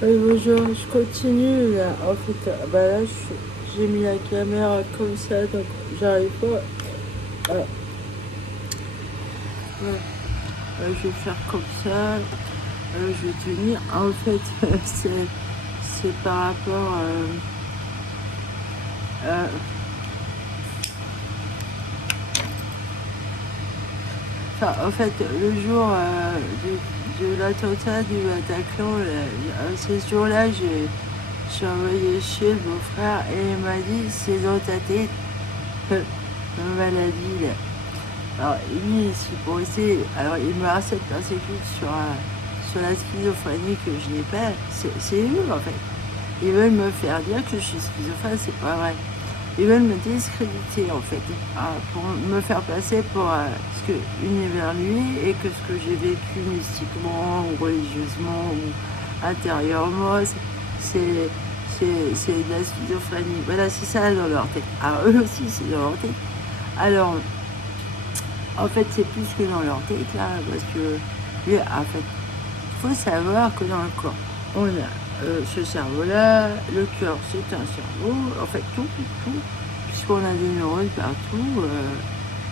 Je continue là. En fait, bah là, j'ai mis la caméra comme ça, donc j'arrive pas. Ouais, je vais faire comme ça. Je vais tenir. En fait, c'est par rapport. Euh, Enfin, en fait, le jour de l'attentat du Bataclan, ce jour-là, j'ai envoyé chez le beau-frère et il m'a dit c'est dans ta tête, une maladie là. Alors, lui, il s'y pensait. Alors, il me harcèle persécute sur la schizophrénie que je n'ai pas. C'est eux, en fait. Ils veulent me faire dire que je suis schizophrène, c'est pas vrai. Ils veulent me discréditer, en fait, pour me faire passer pour ce que univers lui et que ce que j'ai vécu mystiquement ou religieusement ou intérieurement, c'est de la schizophrénie. Voilà, c'est ça dans leur tête. Alors, eux aussi, c'est dans leur tête. Alors, en fait, c'est plus que dans leur tête, là, parce que, en fait, il faut savoir que dans le corps, on a ce cerveau-là, le cœur, c'est un cerveau, en fait, tout, puisqu'on a des neurones partout,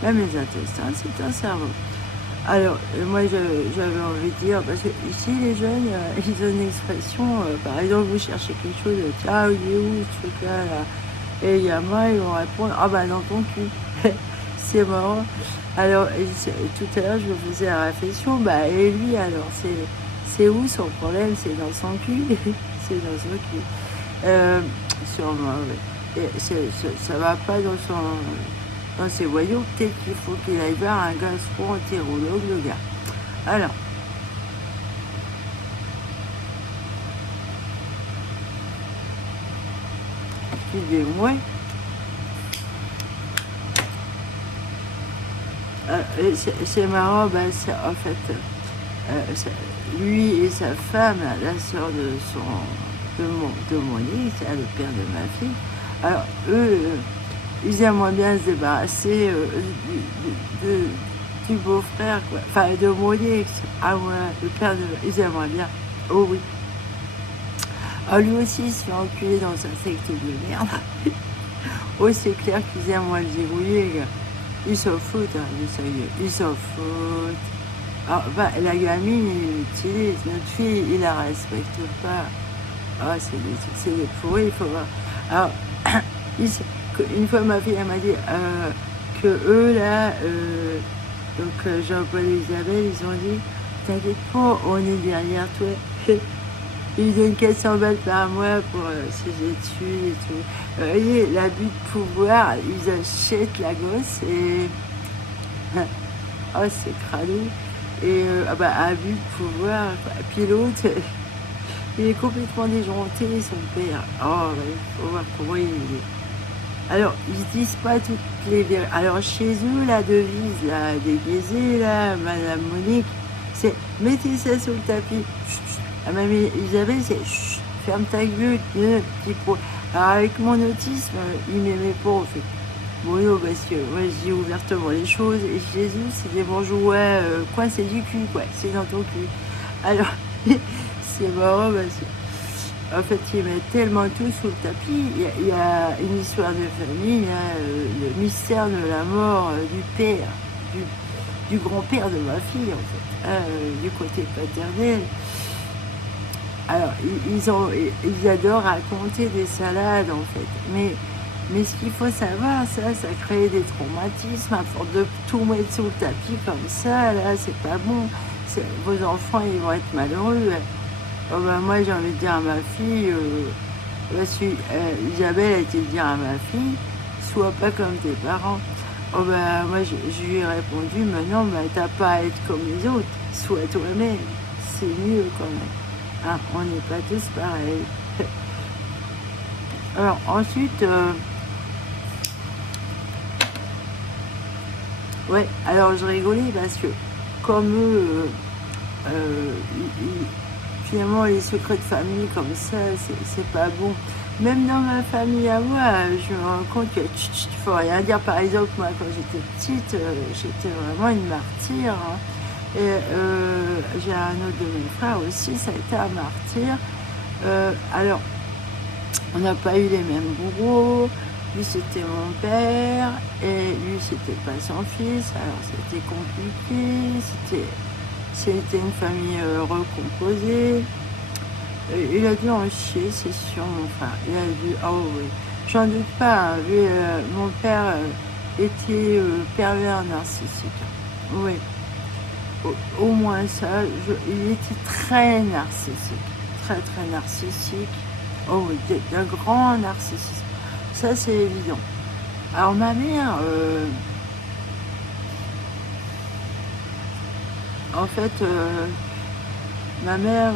même les intestins, c'est un cerveau. Alors, moi, j'avais envie de dire, parce que ici, les jeunes, ils ont une expression, par exemple, vous cherchez quelque chose, tiens, il est où ce truc-là, là? Et il y a moi, ils vont répondre, ah bah dans ton cul. C'est marrant. Alors, tout à l'heure, je me faisais la réflexion, bah, et lui, alors, c'est où son problème? C'est dans son cul. C'est dans son cul. Euh, Sûrement, ouais. Et ça va pas dans ses voyous. Peut-être qu'il faut qu'il aille voir un gastro-entérologue, le gars. Alors, excusez-moi. C'est marrant, bah, en fait, lui et sa femme, la sœur de mon ex, le père de ma fille, alors eux, ils aimeraient bien se débarrasser du beau-frère, quoi. Enfin, de mon ex. Ah ouais, le père de... Ils aimeraient bien. Oh oui. Ah, lui aussi, il se fait enculer dans sa secte de merde. Oh, c'est clair qu'ils aimeraient le débrouiller, gars. Ils s'en foutent, hein, ça y est, ils s'en foutent. Ah, bah, la gamine, il l'utilise. Notre fille, il la respecte pas. Ah, c'est des pourris, il faut voir. Alors, une fois, ma fille, elle m'a dit que eux, là, donc Jean-Paul et Isabelle, ils ont dit, t'inquiète pas, on est derrière toi. Ils donnent 400 balles par mois pour ses études et tout. Vous voyez, l'abus de pouvoir, ils achètent la gosse et... oh, c'est crado. Et ah bah, abus de pouvoir, quoi. Puis l'autre, il est complètement déjanté, son père. Oh, il faut voir comment il est. Alors, ils disent pas toutes les vérités. Alors, chez eux, la devise, la déguisée, là, Madame Monique, c'est mettez ça sous le tapis. Chut, chut. La mamie Isabelle, c'est chut, ferme ta gueule, petit pot. Alors, avec mon autisme, il m'aimait pas, en fait. Bon, non, parce que moi, je dis ouvertement les choses. Et Jésus, c'est des bons jouets, quoi, c'est du cul, quoi. C'est dans ton cul. Alors, c'est marrant parce que, en fait, ils mettent tellement tout sous le tapis. Il y a une histoire de famille, il y a le mystère de la mort du père, du, du grand-père de ma fille, en fait, du côté paternel. Alors, ils adorent raconter des salades, en fait. Mais ce qu'il faut savoir, ça crée des traumatismes. À force de tout mettre sous le tapis comme ça, là, c'est pas bon. Vos enfants, ils vont être malheureux. Oh ben, moi, j'ai envie de dire à ma fille, Isabelle a été dire à ma fille, sois pas comme tes parents. Oh ben, moi, je lui ai répondu, mais non, ben, t'as pas à être comme les autres. Sois toi-même. C'est mieux quand même. Ah, on n'est pas tous pareils. Alors, ensuite... ouais, alors je rigolais parce que comme eux, finalement les secrets de famille comme ça, c'est pas bon. Même dans ma famille à moi, je me rends compte que faut rien dire. Par exemple, moi quand j'étais petite, j'étais vraiment une martyre, hein. Et j'ai un autre de mes frères aussi, ça a été un martyr. Alors, on n'a pas eu les mêmes bourreaux. Lui, c'était mon père, et lui, c'était pas son fils. Alors, c'était compliqué. C'était une famille recomposée. Il a dû en chier, c'est sûr, mon frère. Il a dû... Oh oui, j'en doute pas. Hein. Lui, mon père était pervers narcissique. Oui, au moins ça. Il était très narcissique. Très, très narcissique. Oh oui, d'un grand narcissisme. Ça, c'est évident. Alors, ma mère, en fait, ma mère,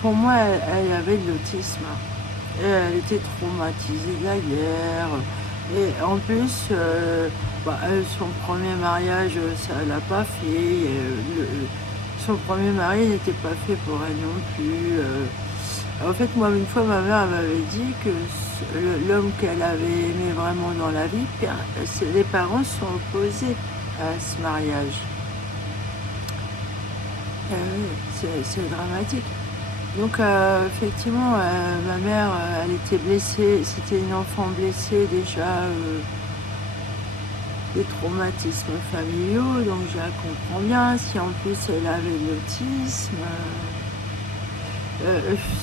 pour moi, elle avait de l'autisme. Et elle était traumatisée de la guerre. Et en plus, son premier mariage, ça ne l'a pas fait. Son premier mari n'était pas fait pour elle non plus. En fait, moi, une fois, ma mère m'avait dit que l'homme qu'elle avait aimé vraiment dans la vie, les parents se sont opposés à ce mariage. C'est dramatique. Donc, effectivement, ma mère, elle était blessée. C'était une enfant blessée déjà, des traumatismes familiaux. Donc, je la comprends bien. Si en plus elle avait de l'autisme.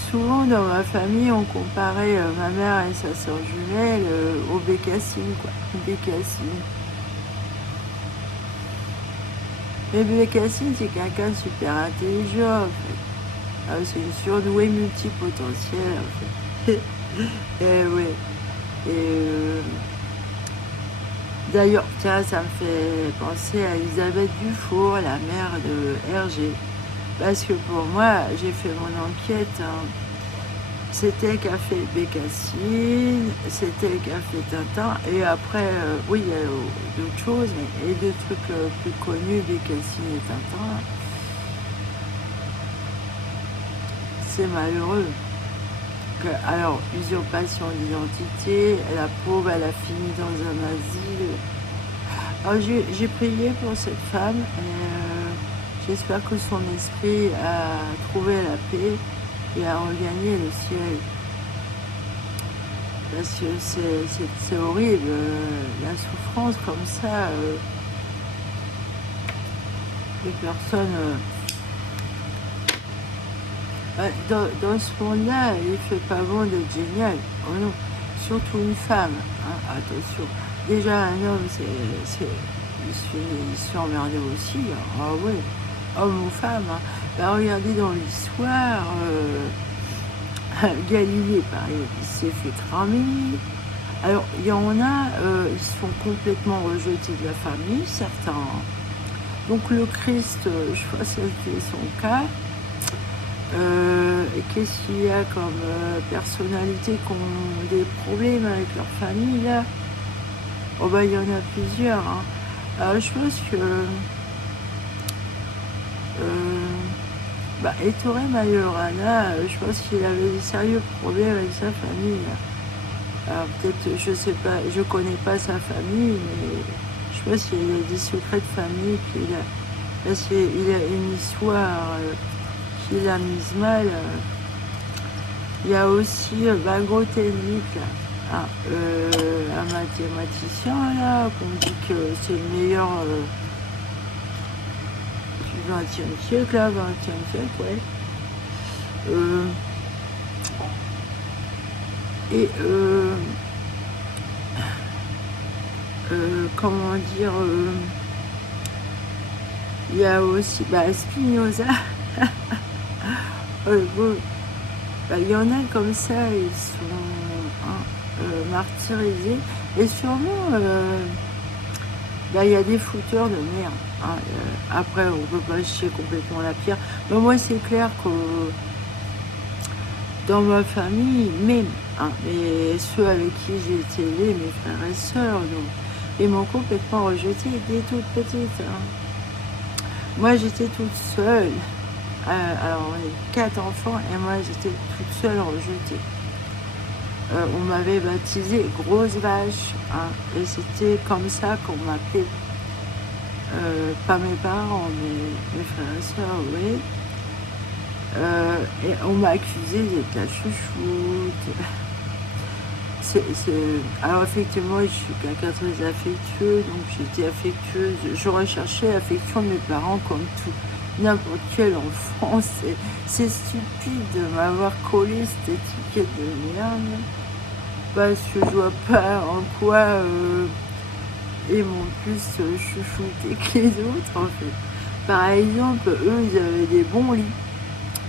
Souvent dans ma famille, on comparait ma mère et sa sœur jumelle aux Bécassines, quoi. Bécassine. Mais Bécassine, c'est quelqu'un de super intelligent, en fait. C'est une surdouée multipotentielle, en fait. Et ouais. Et d'ailleurs, tiens, ça me fait penser à Elisabeth Dufour, la mère de Hergé. Parce que pour moi, j'ai fait mon enquête. Hein. C'était le café Bécassine, c'était le café Tintin. Et après, oui, il y a d'autres choses, mais et des trucs plus connus, Bécassine et Tintin. C'est malheureux. Alors, usurpation d'identité, la pauvre, elle a fini dans un asile. Alors, j'ai prié pour cette femme. Et, j'espère que son esprit a trouvé la paix et a regagné le ciel. Parce que c'est horrible, la souffrance comme ça. Les personnes... dans ce monde-là, il fait pas bon d'être génial. Oh non, surtout une femme. Hein, attention. Déjà, un homme, il se fait emmerder aussi. Hein. Ah ouais, homme ou femme. Hein. Bah, regardez dans l'histoire, Galilée, pareil, il s'est fait cramer. Alors, il y en a, ils sont complètement rejetés de la famille, certains. Donc, le Christ, je crois que c'était son cas. Qu'est-ce qu'il y a comme personnalités qui ont des problèmes avec leur famille là? Oh bah il y en a plusieurs. Hein. Alors, je pense que Ettore Majorana, je pense qu'il avait des sérieux problèmes avec sa famille. Là. Alors peut-être, je sais pas, je connais pas sa famille, mais je pense qu'il a des secrets de famille qu'il a. Parce qu'il a une histoire. Qui l'a mise mal. Il y a aussi Bagotenic, un mathématicien là, qu'on dit que c'est le meilleur du XXe siècle, là, 20e siècle, ouais. Comment dire, il y a aussi Spinoza. Bon, il y en a comme ça, ils sont martyrisés. Et sûrement, il y a des fouteurs de merde. Hein. Après, on ne peut pas jeter complètement la pierre. Mais moi, c'est clair que dans ma famille, même, hein, et ceux avec qui j'ai été élevée, mes frères et sœurs, ils m'ont complètement rejetée dès toute petite. Hein. Moi, j'étais toute seule. Alors, on est 4 enfants et moi j'étais toute seule rejetée. On m'avait baptisée grosse vache, hein, et c'était comme ça qu'on m'appelait. Pas mes parents, mais mes frères et sœurs, oui. Et on m'a accusée d'être la chouchoute. Alors effectivement, je suis quelqu'un de très affectueux, donc j'étais affectueuse. Je recherchais l'affection de mes parents comme tout n'importe quel enfant. C'est stupide de m'avoir collé cette étiquette de merde, parce que je vois pas en quoi ils m'ont plus chouchouté que les autres en fait. Par exemple, eux, ils avaient des bons lits.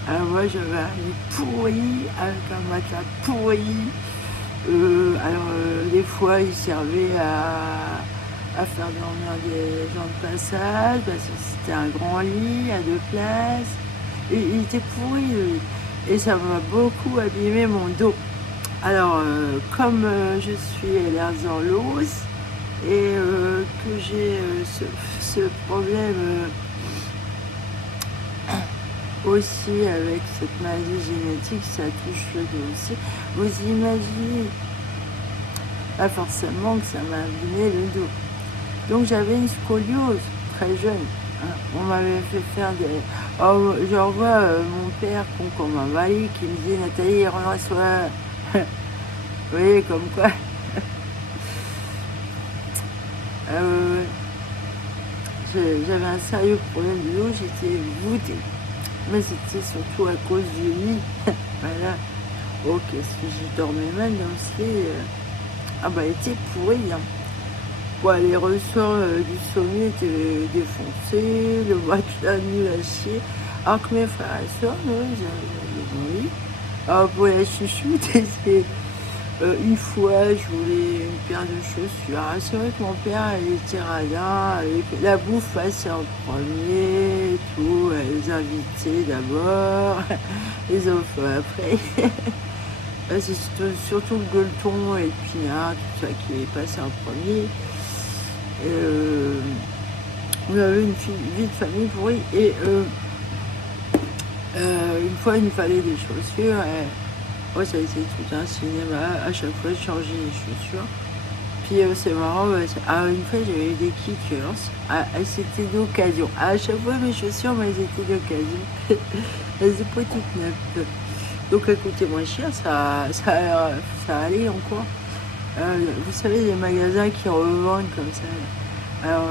Alors moi, j'avais un lit pourri, avec un matelas pourri. Des fois, ils servaient à faire dormir des gens de passage, parce que c'était un grand lit à 2 places. Et il était pourri, le lit. Et ça m'a beaucoup abîmé mon dos. Alors, comme je suis Ehlers-Danlos et que j'ai ce problème aussi avec cette maladie génétique, ça touche le dos aussi. Vous imaginez pas forcément que ça m'a abîmé le dos. Donc j'avais une scoliose très jeune. Hein. On m'avait fait faire des... Oh, je revois mon père, con comme un valet, qui me disait Nathalie, reçois. Vous voyez, comme quoi. J'avais un sérieux problème de dos, j'étais voûtée. Mais c'était surtout à cause du lit. Voilà. Oh, qu'est-ce que j'ai dormi mal dans ce lit. Ah bah, il était pourri. Hein. Ouais, les ressorts du sommier étaient défoncés, le matelas nul à chier. Alors que mes frères et sœurs, ils avaient des bons lits. Alors pour la chouchoute, une fois, je voulais une paire de chaussures. Ah, c'est vrai que mon père, il était radin, la bouffe passait en premier, et tout, les invités d'abord, les enfants après. C'est surtout le gueuleton et le pinard, tout ça qui est passé en premier. On avait une vie de famille pourrie et une fois il me fallait des chaussures et ouais, ça a été tout un cinéma. À chaque fois je changeais les chaussures, puis c'est marrant, une fois j'avais eu des kickers. C'était d'occasion. À chaque fois mes chaussures, elles étaient d'occasion. Elles étaient pas toutes neuves, donc elles coûtaient moins cher, ça allait encore. Vous savez, les magasins qui revendent comme ça. Alors,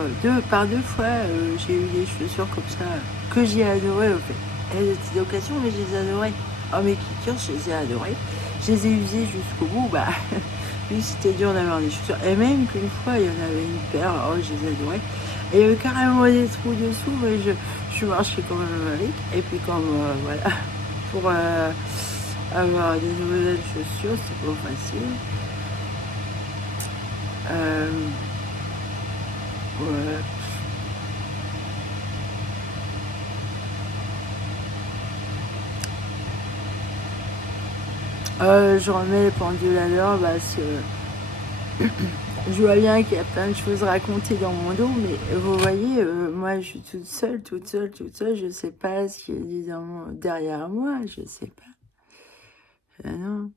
par deux fois, j'ai eu des chaussures comme ça que j'ai adorées. En fait. Elles étaient d'occasion, mais je les adorais. Oh, mes kickers, je les ai adorées. Je les ai usées jusqu'au bout. Bah, oui, c'était dur d'avoir des chaussures. Et même qu'une fois, il y en avait une paire. Oh, je les adorais. Et il y avait carrément des trous dessous, mais je marchais quand même avec. Et puis, comme, voilà, pour avoir des nouvelles chaussures, c'était pas facile. Ouais. Je remets les pendules à l'heure parce que je vois bien qu'il y a plein de choses racontées dans mon dos, mais vous voyez, moi je suis toute seule, je sais pas ce qui est dit derrière moi, je sais pas. Non.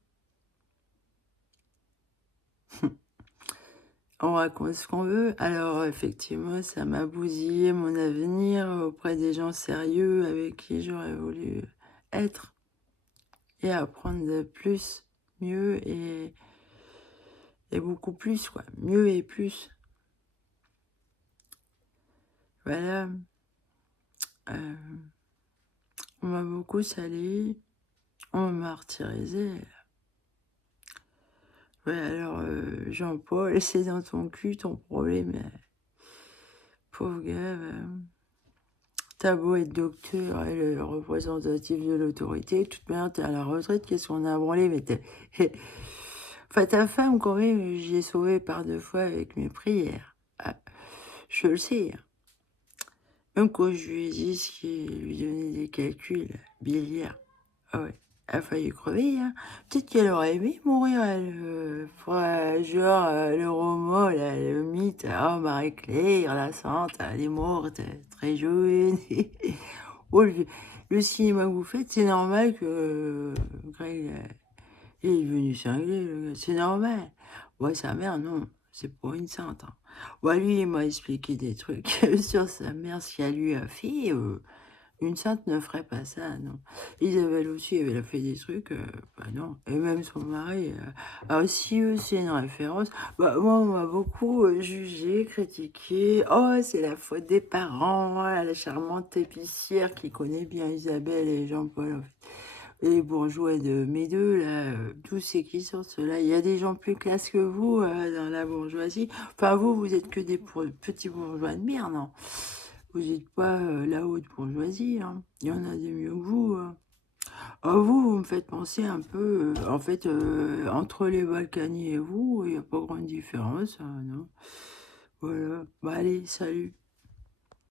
On raconte ce qu'on veut. Alors effectivement, ça m'a bousillé mon avenir auprès des gens sérieux avec qui j'aurais voulu être et apprendre de plus, mieux et beaucoup plus, quoi. Mieux et plus. Voilà. On m'a beaucoup salé. On m'a martyrisé. Ouais, alors, Jean-Paul, c'est dans ton cul ton problème. Pauvre gars. T'as beau être docteur et le représentatif de l'autorité, de toute manière, t'es à la retraite, qu'est-ce qu'on a branlé, mais t'es... Enfin, ta femme, quand même, j'y ai sauvé par 2 fois avec mes prières. Ah, je le sais. Hein. Même quand je lui ai dit ce qui lui donnait des calculs biliaires. Ah ouais, elle a failli crever. Hein. Peut-être qu'elle aurait aimé mourir, elle, genre le roman, là, le mythe. Oh, Marie-Claire, la sainte, elle est morte très jeune. Oh, le cinéma que vous faites, c'est normal que Greg, il est devenu cinglé, le gars. C'est normal. Ouais, sa mère, non, c'est pas une sainte. Hein. Ouais, lui, il m'a expliqué des trucs sur sa mère, ce qu'elle lui a fait. Une sainte ne ferait pas ça, non. Isabelle aussi, elle a fait des trucs, bah non. Et même son mari. Alors si eux, c'est une référence, bah moi, on m'a beaucoup jugé, critiqué. Oh, c'est la faute des parents, la charmante épicière qui connaît bien Isabelle et Jean-Paul. En fait. Les bourgeois de mes deux, là, tous ces qui sortent, ceux-là. Il y a des gens plus classe que vous dans la bourgeoisie. Enfin, vous êtes que des petits bourgeois de merde, non? Vous n'êtes pas la haute bourgeoisie, hein. Il y en a des mieux que vous. Oh, vous me faites penser un peu, en fait, entre les Balkany et vous, il n'y a pas grande différence, hein, non? Voilà. Bah allez, salut.